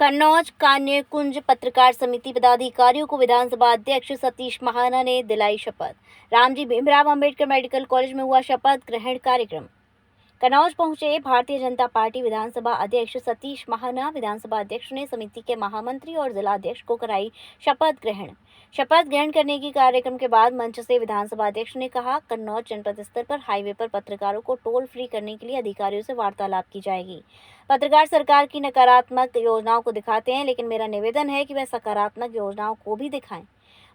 Kannauj Kanye कुंज पत्रकार समिति पदाधिकारियों को विधानसभा अध्यक्ष सतीश महाना ने दिलाई शपथ। रामजी भीमराव अंबेडकर मेडिकल कॉलेज में हुआ शपथ ग्रहण कार्यक्रम। कन्नौज पहुंचे भारतीय जनता पार्टी विधानसभा अध्यक्ष सतीश महाना। विधानसभा अध्यक्ष ने समिति के महामंत्री और जिला अध्यक्ष को कराई शपथ ग्रहण करने की कार्यक्रम के बाद मंच से विधानसभा अध्यक्ष ने कहा, कन्नौज जनपद स्तर पर हाईवे पर पत्रकारों को टोल फ्री करने के लिए अधिकारियों से वार्तालाप की जाएगी। पत्रकार सरकार की नकारात्मक योजनाओं को दिखाते हैं, लेकिन मेरा निवेदन है कि वह सकारात्मक योजनाओं को भी दिखाएं।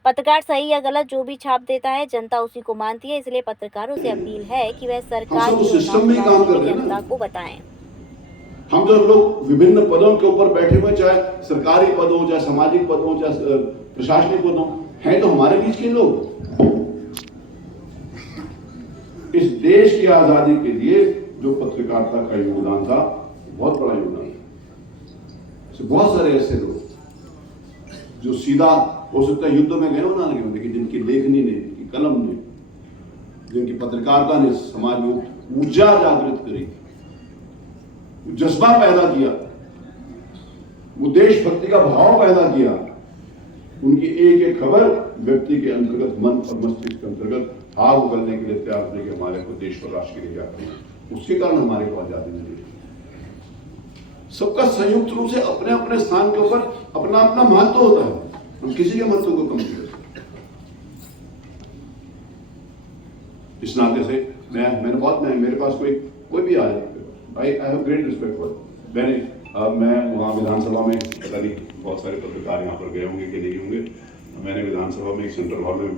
पत्रकार सही या गलत जो भी छाप देता है, जनता उसी को मानती है। इसलिए पत्रकारों से अपील है कि वह सरकार की सिस्टम में काम कर रहे हैं, जनता को बताएं। हम जो लोग विभिन्न पदों के ऊपर बैठे हुए, चाहे सरकारी पद हो, चाहे सामाजिक पद हो, चाहे प्रशासनिक पद हो, हैं तो हमारे बीच के लोग। इस देश की आजादी के लिए जो पत्रकारिता का योगदान था, बहुत बड़ा योगदान था। बहुत सारे ऐसे लोग जो सीधा हो सकता है युद्ध में गए हो ना गए, लेकिन जिनकी लेखनी ने, जिनकी कलम ने, जिनकी पत्रकारिता ने समाज में ऊर्जा जागृत करी, जज्बा पैदा किया, वो देशभक्ति का भाव पैदा किया, उनकी एक एक खबर व्यक्ति के अंतर्गत, मन और मस्तिष्क के अंतर्गत आग उगलने के लिए तैयार थे कि हमारे को देश और राष्ट्र के लिए क्या करना। उसके कारण हमारे को आजादी मिली। सबका संयुक्त रूप से अपने अपने स्थान के ऊपर अपना अपना महत्व होता है, हम किसी के महत्व को कम नहीं कर सकते। इस नाते से मेरे पास कोई भी आए, I have great respect for. मैं वहाँ विधानसभा में, पता नहीं बहुत सारे पत्रकार यहाँ पर गए होंगे कि नहीं होंगे, मैंने विधानसभा में एक सेंट्रल हॉल में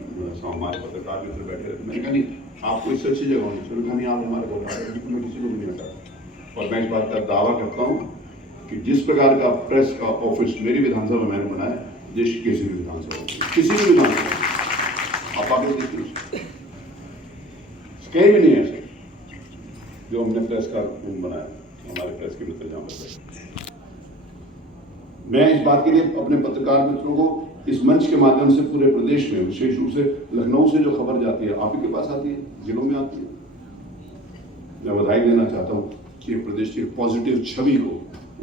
हमारे पत्रकार जो बैठे थे, मैंने कहा नहीं आपको इससे अच्छी जगह होनी चाहिए, नहीं आप हमारे पत्रकार, मैं किसी को भी नहीं हटाता। और मैं इस बात का दावा करता हूँ कि जिस प्रकार का प्रेस का ऑफिस मेरी विधानसभा में मैंने बनाया, देश की किसी भी विधानसभा, किसी भी विधानसभा आप आगे देखिए, कहीं भी नहीं है ऐसे जो हमने प्रेस का बनाया, हमारे प्रेस के मित्र जहां पर। मैं इस बात के लिए अपने पत्रकार मित्रों को इस मंच के माध्यम से पूरे प्रदेश में, विशेष रूप से लखनऊ से जो खबर जाती है, आप ही के पास आती है, जिलों में आती है, मैं बधाई देना चाहता हूं कि प्रदेश की पॉजिटिव छवि को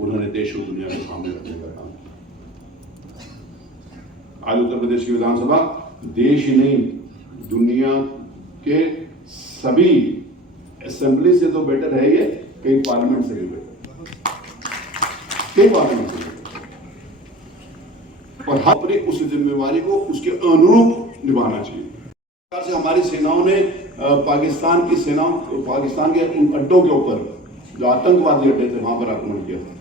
उन्होंने देश और दुनिया के सामने रखने का काम किया। आज उत्तर प्रदेश की विधानसभा देश ही नहीं, दुनिया के सभी असेंबली से तो बेटर है, ये कई पार्लियामेंट से भी बेटर, कई पार्लियामेंट से बेटर। और हर अपनी उस जिम्मेवारी को उसके अनुरूप निभाना चाहिए। से हमारी सेनाओं ने पाकिस्तान के उन अड्डों के ऊपर जो आतंकवादी अड्डे थे, वहां पर आक्रमण किया था।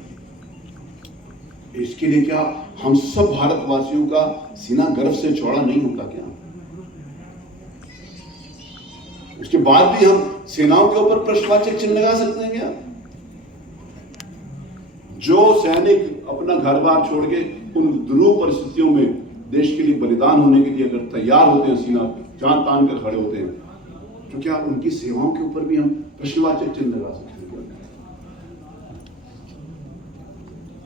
इसके लिए क्या हम सब भारतवासियों का सीना गर्व से चौड़ा नहीं होता क्या? उसके बाद भी हम सेनाओं के ऊपर प्रश्नवाचक चिन्ह लगा सकते हैं क्या? जो सैनिक अपना घर बार छोड़ के उन दुरूह परिस्थितियों में देश के लिए बलिदान होने के लिए अगर तैयार होते हैं, सीना जान तान कर खड़े होते हैं, तो क्या उनकी सेवाओं के ऊपर भी हम प्रश्नवाचक चिन्ह लगा सकते हैं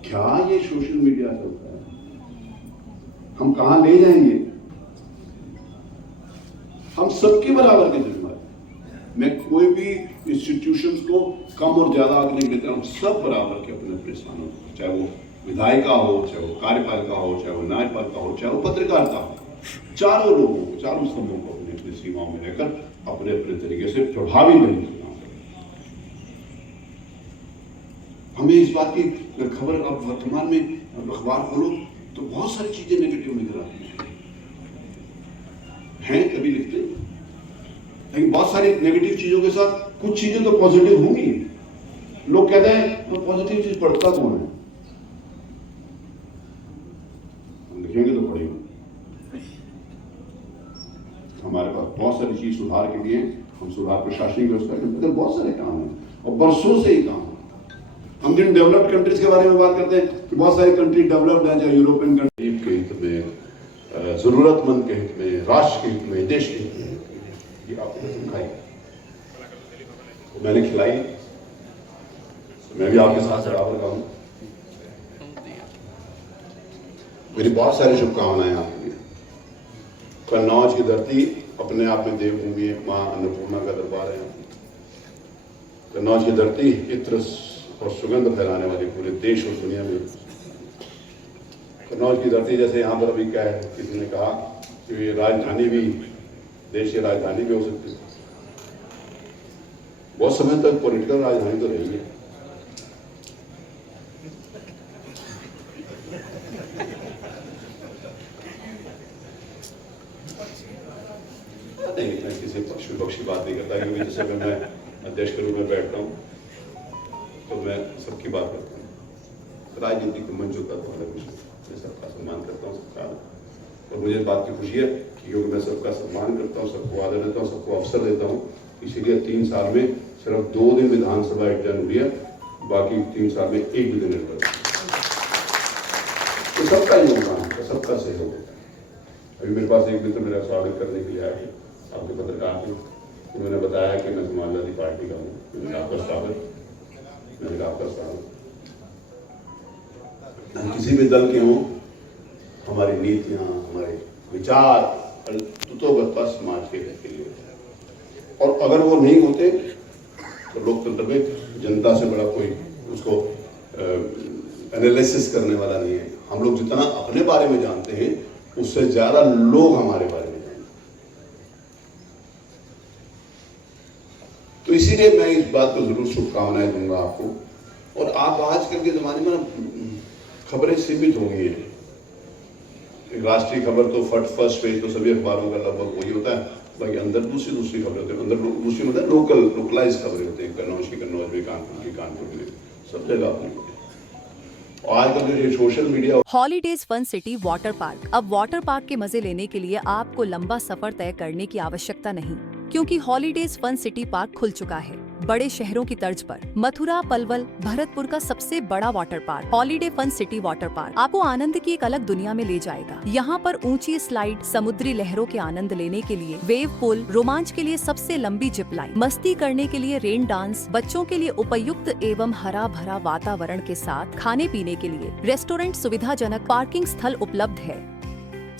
क्या? ये सोशल मीडिया चलता है, हम कहां ले जाएंगे? हम सबके बराबर के जिम्मेदार। मैं कोई भी इंस्टीट्यूशंस को कम और ज्यादा आगे नहीं देता, हम सब बराबर के अपने अपने स्थानों, चाहे वो विधायिका हो, चाहे वो कार्यपालिका हो, चाहे वो न्यायपालिका हो, चाहे वो पत्रकारिता हो, चारों लोगों को, चारों स्तंभों को अपनी अपनी सीमाओं में रहकर अपने अपने तरीके से प्रभावी बनने का काम करें। हमें इस बात की खबर, अब वर्तमान में अखबार खोलो तो बहुत सारी चीजें नेगेटिव नजर आती हैं, कभी लिखते, लेकिन बहुत सारी नेगेटिव चीजों के साथ कुछ चीजें तो पॉजिटिव होंगी। लोग कहते हैं तो पॉजिटिव चीज पढ़ता कौन है? हम लिखेंगे तो पढ़ेंगे। हमारे पास बहुत सारी चीज सुधार के लिए, हम सुधार प्रशासनिक व्यवस्था के अंदर बहुत सारे काम हैं और बरसों से ही काम है। हम जिन डेवलप्ड कंट्रीज के बारे में बात करते हैं कि बहुत सारी कंट्री डेवलप्ड हैं, चाहे यूरोपियन कंट्री के हित में, जरूरतमंद के हित में, राष्ट्र के हित में, देश के हित में, ये आपने खाई, मैंने खिलाई, मैं भी आपके साथ बराबर का हूं। मेरी बहुत सारी शुभकामनाएं आपके लिए। कन्नौज की धरती अपने आप में देवभूमि है, मां अन्नपूर्णा का दरबार है। कन्नौज की धरती इत्र और सुगंध फैलाने वाली पूरे देश और दुनिया में कन्नौज की धरती, जैसे यहाँ पर अभी क्या है, किसी ने कहा कि ये राजधानी भी, देश की राजधानी भी हो सकती है। बहुत समय तक पॉलिटिकल राजधानी तो रही है। नहीं, मैं किसी पक्ष विपक्षी बात नहीं करता, क्योंकि जैसे मैं अध्यक्ष के रूप में बैठता हूँ तो मैं सबकी बात करता हूँ। राजनीतिक मंच होता तो अलग विषय, मैं सबका सम्मान करता हूँ, सबका, और मुझे इस बात की खुशी है क्योंकि मैं सबका सम्मान करता हूँ, सबको आदर देता हूँ, सबको अवसर देता हूँ। इसीलिए 3 साल में सिर्फ 2 दिन विधानसभा एडजर्न हुई है, बाकी 3 साल में 1 भी दिन नहीं हुआ। तो सबका योगदान है, सबका सहयोग होता है। अभी मेरे पास एक मित्र मेरा स्वागत करने के लिए आए थे, आपके पत्रकार थे, उन्होंने बताया कि मैं समाजवादी पार्टी का हूँ। मैंने आपका स्वागत, मैंने आपका स्वागत। हम किसी भी दल के हों, हमारी नीतियाँ, हमारे विचार तत्वगत समाज के हित के लिए होते हैं, और अगर वो नहीं होते तो लोकतंत्र में जनता से बड़ा कोई उसको एनालिसिस करने वाला नहीं है। हम लोग जितना अपने बारे में जानते हैं, उससे ज्यादा लोग हमारे बारे में जानते हैं। तो इसीलिए मैं इस बात को जरूर शुभकामनाएं दूंगा आपको। और आप आजकल के जमाने में खबरें सीमित हो गई हैं। एक राष्ट्रीय खबर तो फर्स्ट पेज तो सभी अखबारों का लगभग वही होता है, बाकी अंदर दूसरी खबरें होती है। अंदर दूसरी मतलब लोकलाइज खबरें होती हैं। कन्नौज में, कानपुर में, सब जगह अपनी होती है। और आजकल जो social media. Holidays fun city water park. अब वाटर पार्क के मजे लेने के लिए आपको लंबा सफर तय करने की आवश्यकता नहीं, क्योंकि हॉलीडेज फन सिटी पार्क खुल चुका है। बड़े शहरों की तर्ज पर मथुरा, पलवल, भरतपुर का सबसे बड़ा water park holiday fun city water park आपको आनंद की एक अलग दुनिया में ले जाएगा। यहाँ पर ऊंची स्लाइड, समुद्री लहरों के आनंद लेने के लिए वेव पूल, रोमांच के लिए सबसे लंबी जिप लाइन, मस्ती करने के लिए रेन डांस, बच्चों के लिए उपयुक्त एवं हरा भरा वातावरण के साथ खाने पीने के लिए रेस्टोरेंट, सुविधाजनक पार्किंग स्थल उपलब्ध है।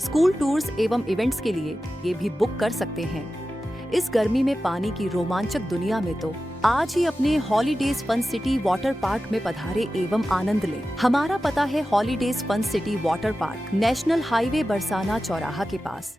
स्कूल टूर्स एवं इवेंट्स के लिए ये भी बुक कर सकते हैं। इस गर्मी में पानी की रोमांचक दुनिया में तो आज ही अपने holidays fun city water park में पधारे एवं आनंद लें। हमारा पता है holidays fun city water park, national highway Barsana चौराहा के पास।